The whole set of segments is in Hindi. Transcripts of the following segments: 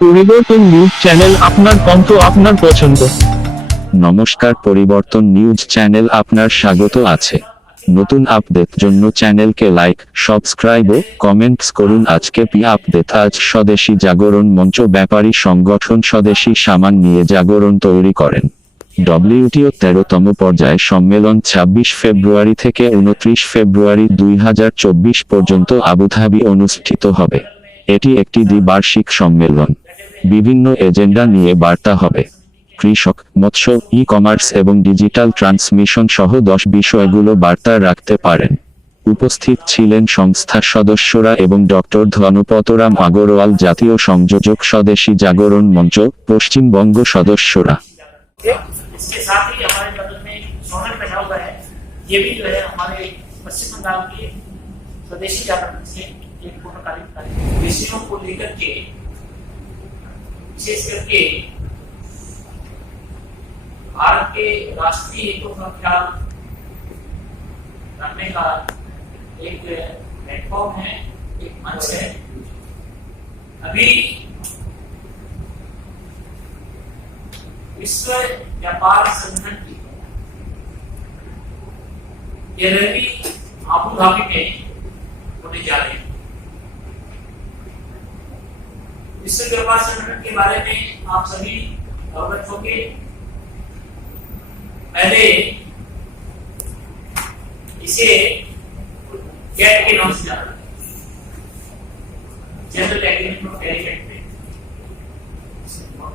পরিবর্তন নিউজ চ্যানেল আপনার কণ্ঠ আপনার পছন্দ। নমস্কার, পরিবর্তন নিউজ চ্যানেল আপনার স্বাগত আছে। নতুন আপডেট জন্য চ্যানেলকে লাইক, সাবস্ক্রাইব ও কমেন্টস করুন। আজকে পি আপডেট, আজ স্বদেশী জাগরণ মঞ্চ ব্যাপারী সংগঠন স্বদেশী সামান নিয়ে জাগরণ তৈরি করেন। ডব্লিউটিও তেরোতম পর্যায় সম্মেলন ২৬ ফেব্রুয়ারি থেকে উনত্রিশ ফেব্রুয়ারি দুই হাজার চব্বিশ পর্যন্ত আবুধাবি অনুষ্ঠিত হবে। এটি একটি দ্বিবার্ষিক সম্মেলন। বিভিন্ন এজেন্ডা নিয়ে বার্তা হবে কৃষক মৎস্য ই কমার্স এবং ডিজিটাল ট্রান্সমিশন সহ দশ বিষয়গুলো বার্তা রাখতে পারেন উপস্থিত ছিলেন সংস্থার সদস্যরা এবং ডক্টর ধনুপতরাম আগরওয়াল জাতীয় সংযোজক স্বদেশী জাগরণ মঞ্চ পশ্চিমবঙ্গ সদস্যরা इसके साथ ही हमारे बगल में सोनल बैठा हुआ है ये भी जो है हमारे पश्चिम बंगाल के स्वदेशी जागरण से एक पूर्णकालीन कार्य विषयों को लेकर के विशेष करके भारत के राष्ट्रीय हितों का ख्याल रखने का एक प्लेटफॉर्म है, एक मंच है। अभी विश्व व्यापार संगठन की ग्यारहवीं आबू धाबी में होने जा रही है। विश्व व्यापार संगठन के बारे में आप सभी अवगत होंगे। पहले इसे गेट के नाम से जाना जनरल एग्रीमेंट ऑफ़ एलिमेंट में।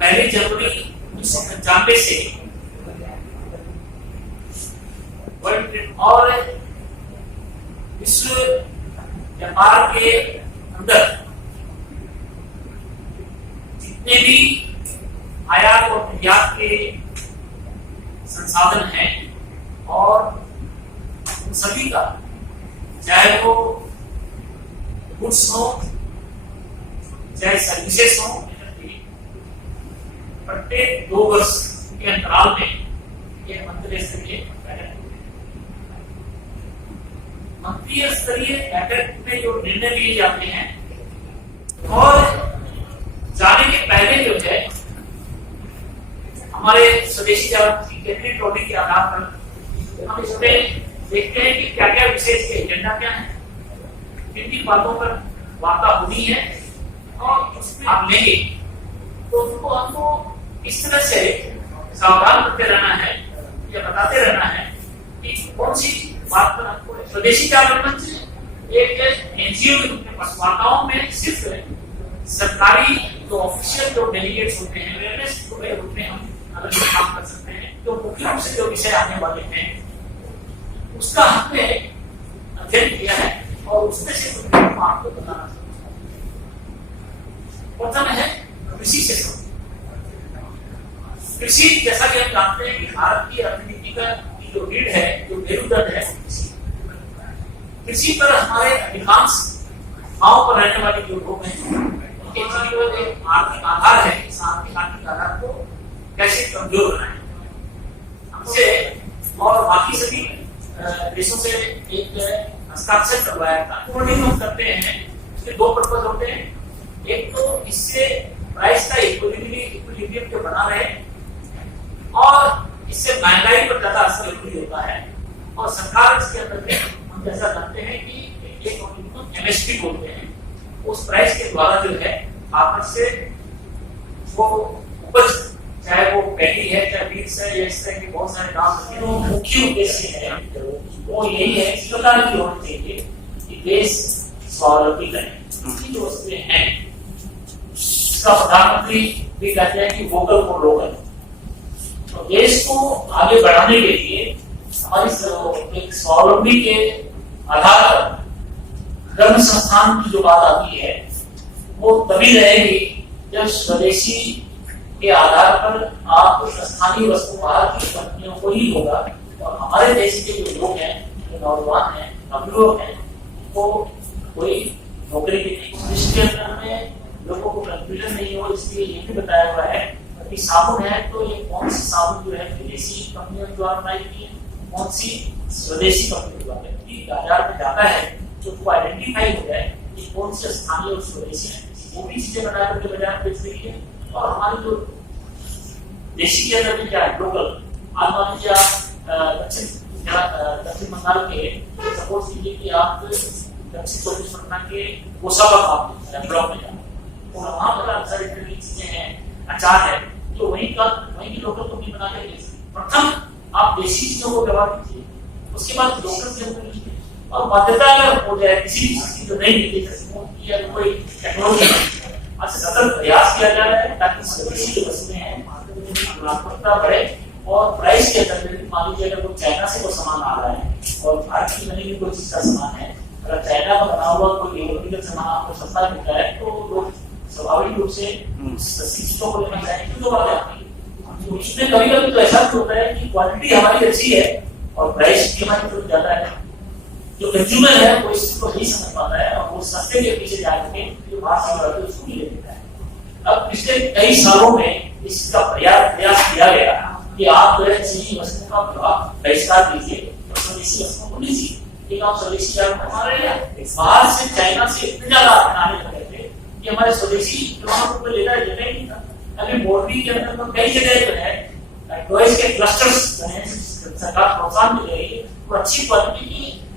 पहली जनवरी उन्नीस सौ पंचानवे से और विश्व व्यापार के अंदर जितने भी आयात और निर्यात के संसाधन हैं और उन सभी का, चाहे वो गुड्स हो, चाहे सर्विसेस हो, प्रत्येक दो वर्ष के अंतराल में एक मंत्री स्तरीय बैठक मंत्री स्तरीय बैठक में जो निर्णय लिए जाते हैं, और जाने के पहले जो है हमारे स्वदेशी जागरण की केंद्रीय टोली के आधार पर हम इसमें देखते हैं कि क्या क्या विशेष के एजेंडा क्या है। किन किन बातों पर वार्ता होनी है और उसमें आप लेंगे। तो उनको हमको इस तरह से सावधान करते रहना है या बताते रहना है कि कौन सी बात पर हमको स्वदेशी जागरण मंच एक एनजीओ के रूप में वार्ताओं में सिर्फ़ सरकारी जो ऑफिशियल जो डेलीगेट्स होते हैं अवेयरनेस के रूप में हम अलग से काम कर सकते हैं, जो मुख्य रूप से जो विषय आने वाले हैं, उसका हमने अध्ययन किया है और उसमें से कुछ को आपको बताना चाहूँगा प्रथम है, कृषि से कृषि जैसा कि हम जानते हैं कि भारत की अर्थनीति का जो रीढ़ है, जो मेरुदंड है, कृषि पर हमारे अधिकांश गाँव पर रहने वाले जो लोग हैं, उनके जीवन एक आर्थिक आधार है इस आर्थिक आर्थिक आधार को कैसे कमज़ोर बनाए हमसे और बाकी सभी देशों से एक हस्ताक्षर करवाया था। उन्होंने हम करते हैं उसके दो पर्पज होते हैं। एक तो इससे प्राइस का इक्विलिब्रियम जो बना रहे और इससे महँगाई पर ज़्यादा असर नहीं होता है। और सरकार इसके अंदर में हम जैसा जानते हैं कि एक एमएसपी बोलते हैं। उस प्राइस के द्वारा जो है, आपस से वो उपज चाहे वो पैडी है चाहे बीज है, या इस तरह के बहुत सारे होते हैं, वो मुख्य उद्देश्य है। वो यही है, इस प्रकार की होनी चाहिए कि देश स्वावलंबी इसकी जो वस्तुएँ हैं। इसका प्रधानमंत्री भी कहते हैं कि वोकल फॉर लोकल तो देश को आगे बढ़ाने के लिए हमारी एक स्वावलंबी के आधार पर धर्म संस्थान की जो बात आती है, वो तभी रहेगी जब स्वदेशी के आधार पर आप स्थानीय वस्तु बाहर की कंपनियों को ही होगा और हमारे देश के जो लोग हैं, जो नौजवान हैं, नवयुवक हैं वो कोई नौकरी भी नहीं। जिसके अंदर में लोगों को कंफ्यूजन नहीं हो इसलिए ये भी बताया हुआ है कि साबुन है तो ये कौन सी साबुन जो है, विदेशी कंपनियों द्वारा बनाई गई है? कौन सी स्वदेशी कंपनी द्वारा? व्यक्ति बाज़ार में जाता है जो को आइडेंटिफाई हो जाए कि कौन से स्थानीय और स्वदेशी है। वो भी चीज़ें बना करके बाज़ार में बेच रही है और हमारी जो देशी के अंदर में क्या है? लोकल। आज मान लीजिए आप दक्षिण दक्षिण बंगाल के सपोज़ कीजिए कि आप दक्षिण चौबीस परगना के होशाबाद आप ब्लॉक में जाए तो वहाँ पर आप सारी चीज़ें हैं, अचार है तो वहीं का, वहीं की लोकल कंपनी बना के प्रथम आप देशी चीज़ों को व्यवहार कीजिए, उसके बाद लोकल चीज़ों को लीजिए। और बाध्यता अगर हो जाए, किसी भी चीज़ की जो नहीं मिलती जैसे कोई टेक्नोलॉजी सतत प्रयास किया जा रहा है ताकि स्वदेशी वस्तुएँ हैं गुणवत्ता बढ़े और प्राइस के अंदर में मान लीजिए अगर कोई चाइना से कोई सामान आ रहा है और भारत की बनी हुई कोई चीज़ का सामान है अगर चाइना का बना हुआ कोई इलेक्ट्रिकल सामान आपको सस्ता मिलता है तो लोग स्वाभाविक रूप से सस्ती चीज़ों को लेना चाहेंगे क्यों दोबारा जाएँगे तो उसमें कभी कभी तो ऐसा होता है कि क्वालिटी हमारी अच्छी है और प्राइस भी हमारी थोड़ी ज़्यादा है। जो कंज्यूमर है, वो इस चीज़ को नहीं समझ पाता है और वो सस्ते के पीछे जाकर के जो बाहर से आता है उसको ले लेता है। अब पिछले कई सालों में इसका प्रयास प्रयास किया गया कि आप जो है चीनी वस्तुओं का प्रभाव बहिष्कार कीजिए और स्वदेशी वस्तुओं को लीजिए। लेकिन आप स्वदेशी जान कमा रहे हैं बाहर से चाइना से इतने ज़्यादा अपनाने लगे थे कि हमारे स्वदेशी खिलौनों को लेना लेना ही नहीं था। अभी मोरबी के अंदर तो कई जगह जो है टॉयज के क्लस्टर्स जो है सरकार प्रोत्साहन दे रही है, वो अच्छी क्वालिटी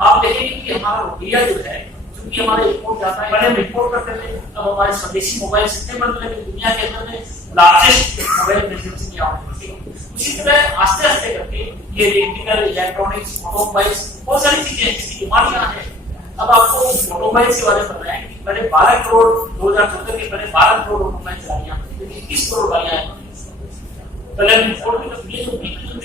आप देखेंगे कि हमारा रुपया जो है क्योंकि हमारे इम्पोर्ट जाता है, पहले हम इम्पोर्ट करते थे अब हमारे स्वदेशी मोबाइल इतने बनने लगे दुनिया के अंदर में लार्जेस्ट मोबाइल मैन्युफैक्चरिंग यहाँ उसी तरह आस्ते आस्ते करके ये इलेक्ट्रिकल इलेक्ट्रॉनिक्स ऑटोमोबाइल्स बहुत सारी चीज़ें हैं, जिसकी डिमांड यहाँ है। अब आपको ऑटोमोबाइल के बारे में पता है कि पहले बारह करोड़ दो हज़ार चौदह के पहले बारह करोड़ ऑटोमोबाइल गाड़ियाँ इक्कीस करोड़ गाड़ियाँ पहले हम इम्पोर्ट करते करते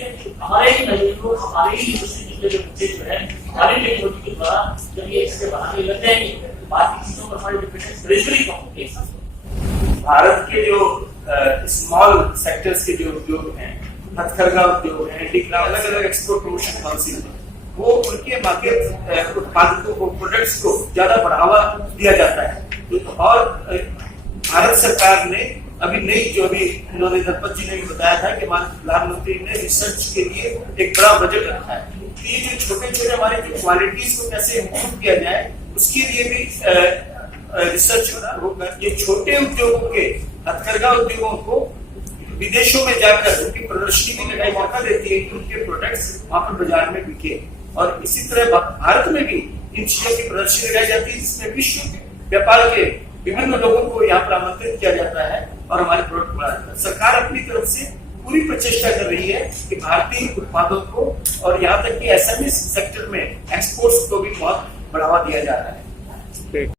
हमारे ही मजदूर हमारे ही इंडस्ट्री निकले जो बच्चे जो है हमारी टेक्नोलॉजी के द्वारा जब ये इसके बनाने लग जाएँगे तो बाकी चीज़ों पर हमारी डिपेंडेंस ग्रेजुअली कम होगी भारत के जो स्मॉल सेक्टर्स के जो उद्योग हैं हथकरघा उद्योग है हैंडीक्राफ्ट अलग अलग एक्सपोर्ट प्रमोशन काउंसिल है वो उनके मार्केट उत्पादकों को प्रोडक्ट्स को ज़्यादा बढ़ावा दिया जाता है। तो और भारत सरकार ने अभी नई जो अभी इन्होंने धनपत जी ने भी बताया था कि मान प्रधानमंत्री ने रिसर्च के लिए एक बड़ा बजट रखा है। तो ये जो छोटे छोटे हमारे जो क्वालिटीज को कैसे इम्प्रूव किया जाए, उसके लिए भी रिसर्च होगा ये छोटे उद्योगों के, हथकरघा उद्योगों को विदेशों में जाकर उनकी प्रदर्शनी भी लगाई मौका देती है कि उनके प्रोडक्ट्स वहाँ पर बाज़ार में बिके। और इसी तरह भारत में भी इन चीज़ों की प्रदर्शनी लगाई जाती है, जिसमें विश्व व्यापार के विभिन्न लोगों को यहाँ पर आमंत्रित किया जाता है। और हमारे प्रोडक्ट बढ़ा जाता है। सरकार अपनी तरफ़ से पूरी प्रचेषा कर रही है कि भारतीय उत्पादों को और यहाँ तक कि एसएमई सेक्टर में एक्सपोर्ट्स को भी बहुत बढ़ावा दिया जा रहा है।